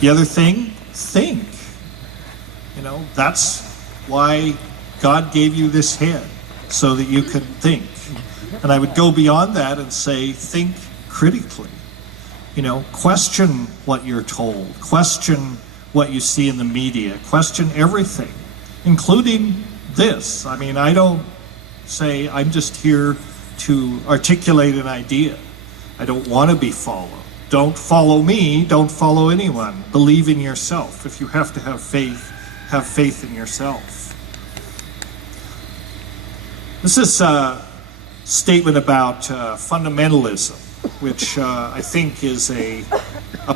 The other thing, think. You know, that's why God gave you this head, so that you could think. And I would go beyond that and say, think critically. You know, question what you're told. Question what you see in the media. Question everything, including this. I mean, I don't say I'm just here to articulate an idea. I don't want to be followed. Don't follow me, don't follow anyone. Believe in yourself. If you have to have faith in yourself. This is a statement about fundamentalism, which I think is a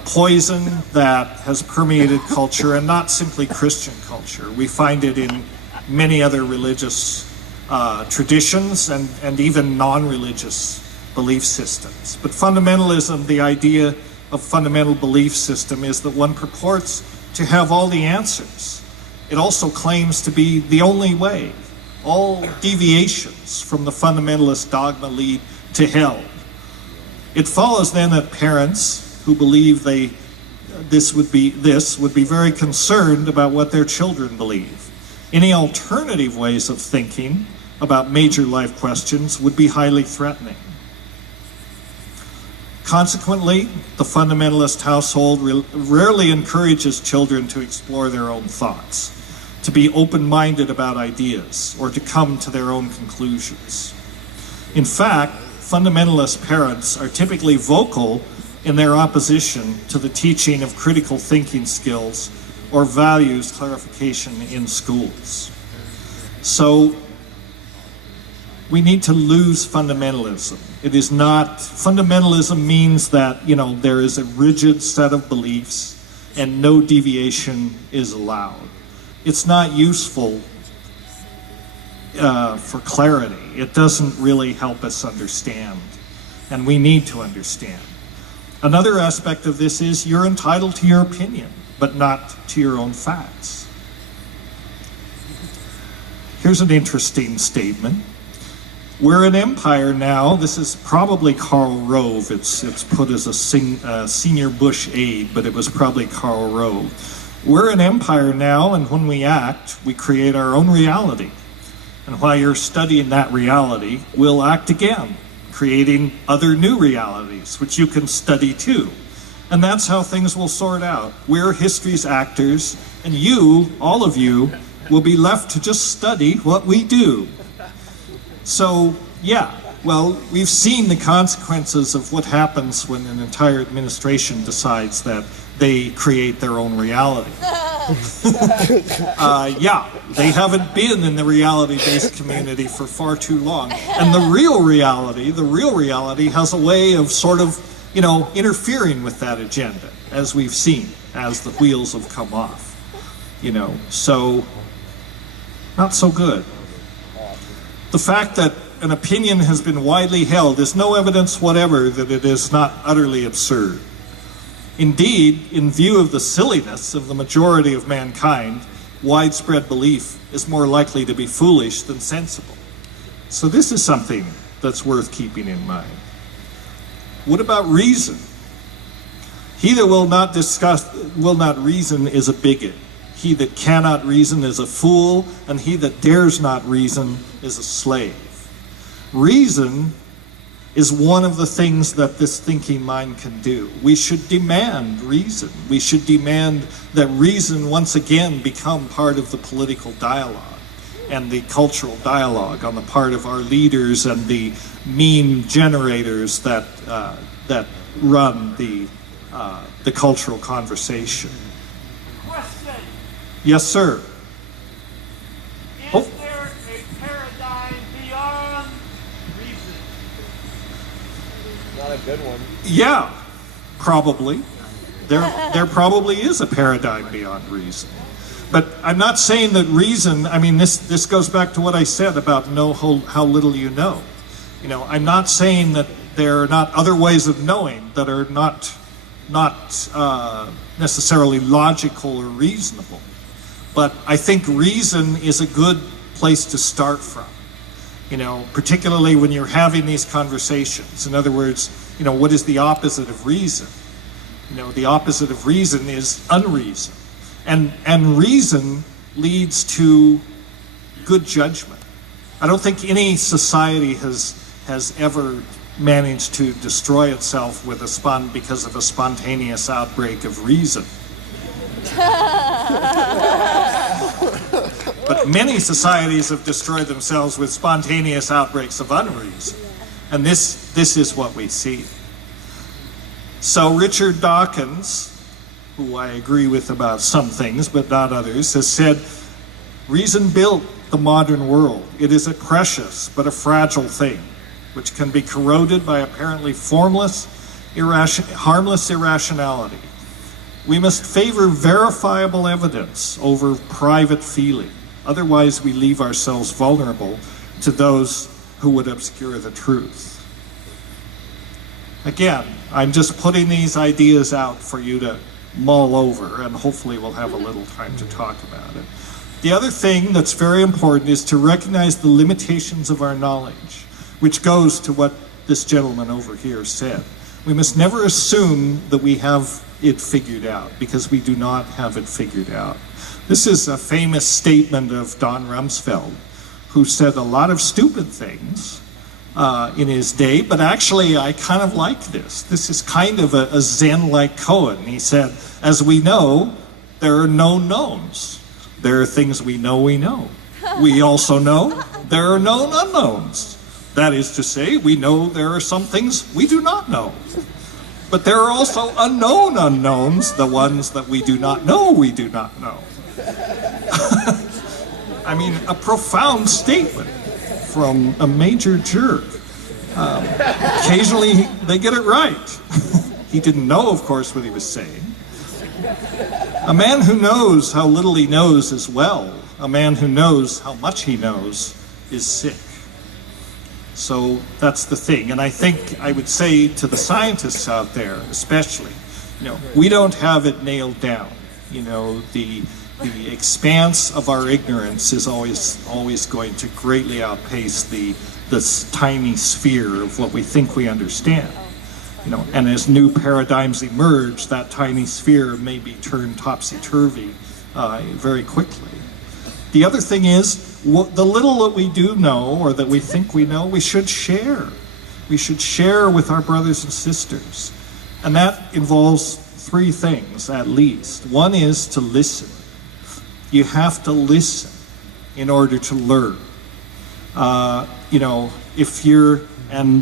poison that has permeated culture, and not simply Christian culture. We find it in many other religious traditions and even non-religious belief systems. But fundamentalism, the idea of fundamental belief system, is that one purports to have all the answers. It also claims to be the only way. All deviations from the fundamentalist dogma lead to hell. It follows then that parents who believe this would be very concerned about what their children believe. Any alternative ways of thinking about major life questions would be highly threatening. Consequently, the fundamentalist household rarely encourages children to explore their own thoughts, to be open-minded about ideas, or to come to their own conclusions. In fact, fundamentalist parents are typically vocal in their opposition to the teaching of critical thinking skills or values clarification in schools. So we need to lose fundamentalism. It is not, fundamentalism means that, you know, there is a rigid set of beliefs and no deviation is allowed. It's not useful for clarity. It doesn't really help us understand, and we need to understand. Another aspect of this is you're entitled to your opinion, but not to your own facts. Here's an interesting statement. We're an empire now. This is probably Karl Rove. It's put as a senior Bush aide, but it was probably Karl Rove. We're an empire now, and when we act, we create our own reality. And while you're studying that reality, we'll act again, creating other new realities, which you can study too. And that's how things will sort out. We're history's actors, and you, all of you, will be left to just study what we do. So, yeah, well, we've seen the consequences of what happens when an entire administration decides that they create their own reality. Yeah, they haven't been in the reality-based community for far too long. And the real reality has a way of sort of, you know, interfering with that agenda, as we've seen, as the wheels have come off. You know, so, not so good. The fact that an opinion has been widely held is no evidence whatever that it is not utterly absurd. Indeed, in view of the silliness of the majority of mankind, widespread belief is more likely to be foolish than sensible. So this is something that's worth keeping in mind. What about reason? He that will not reason is a bigot. He that cannot reason is a fool, and he that dares not reason is a slave. Reason is one of the things that this thinking mind can do. We should demand reason. We should demand that reason once again become part of the political dialogue and the cultural dialogue on the part of our leaders and the meme generators that run the cultural conversation. Question. Yes, sir. Is there a paradigm beyond reason? Not a good one. Yeah, probably. There probably is a paradigm beyond reason. But I'm not saying that reason, I mean, this goes back to what I said about know how little you know. You know, I'm not saying that there are not other ways of knowing that are not necessarily logical or reasonable. But I think reason is a good place to start from. You know, particularly when you're having these conversations. In other words, you know, what is the opposite of reason? The opposite of reason is unreason. And reason leads to good judgment. I don't think any society has ever managed to destroy itself because of a spontaneous outbreak of reason. But many societies have destroyed themselves with spontaneous outbreaks of unreason. And this is what we see. So Richard Dawkins, who I agree with about some things but not others, has said, reason built the modern world. It is a precious but a fragile thing, which can be corroded by apparently formless, harmless irrationality. We must favor verifiable evidence over private feeling. Otherwise, we leave ourselves vulnerable to those who would obscure the truth. Again, I'm just putting these ideas out for you to mull over, and hopefully we'll have a little time to talk about it. The other thing that's very important is to recognize the limitations of our knowledge, which goes to what this gentleman over here said. We must never assume that we have it figured out, because we do not have it figured out. This is a famous statement of Don Rumsfeld, who said a lot of stupid things in his day, but actually I kind of like this. This is kind of a Zen-like Cohen. He said, as we know, there are known knowns. There are things we know we know. We also know there are known unknowns. That is to say, we know there are some things we do not know. But there are also unknown unknowns, the ones that we do not know we do not know. I mean, a profound statement from a major jerk. Occasionally, they get it right. He didn't know, of course, what he was saying. A man who knows how little he knows is well. A man who knows how much he knows is sick. So that's the thing. And I think I would say to the scientists out there, especially, we don't have it nailed down. The expanse of our ignorance is always going to greatly outpace this tiny sphere of what we think we understand. And as new paradigms emerge, that tiny sphere may be turned topsy-turvy very quickly. The other thing is, the little that we do know, or that we think we know, we should share. We should share with our brothers and sisters. And that involves three things, at least. One is to listen. You have to listen in order to learn. And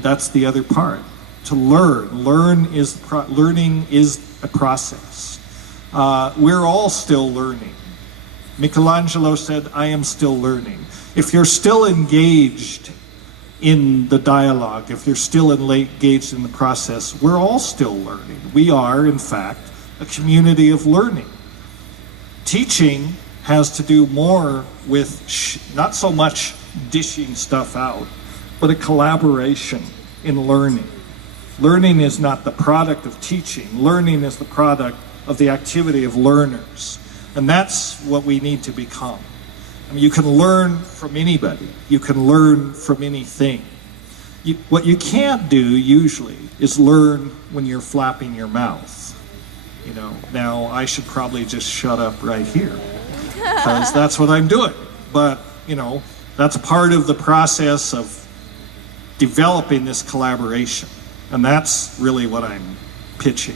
that's the other part. To learning is a process. We're all still learning. Michelangelo said, I am still learning. If you're still engaged in the dialogue, if you're still engaged in the process, we're all still learning. We are, in fact, a community of learning. Teaching has to do more with not so much dishing stuff out, but a collaboration in learning. Learning is not the product of teaching. Learning is the product of the activity of learners. And that's what we need to become. I mean, you can learn from anybody. You can learn from anything. What you can't do, usually, is learn when you're flapping your mouth. Now I should probably just shut up right here, because that's what I'm doing. But, that's part of the process of developing this collaboration. And that's really what I'm pitching.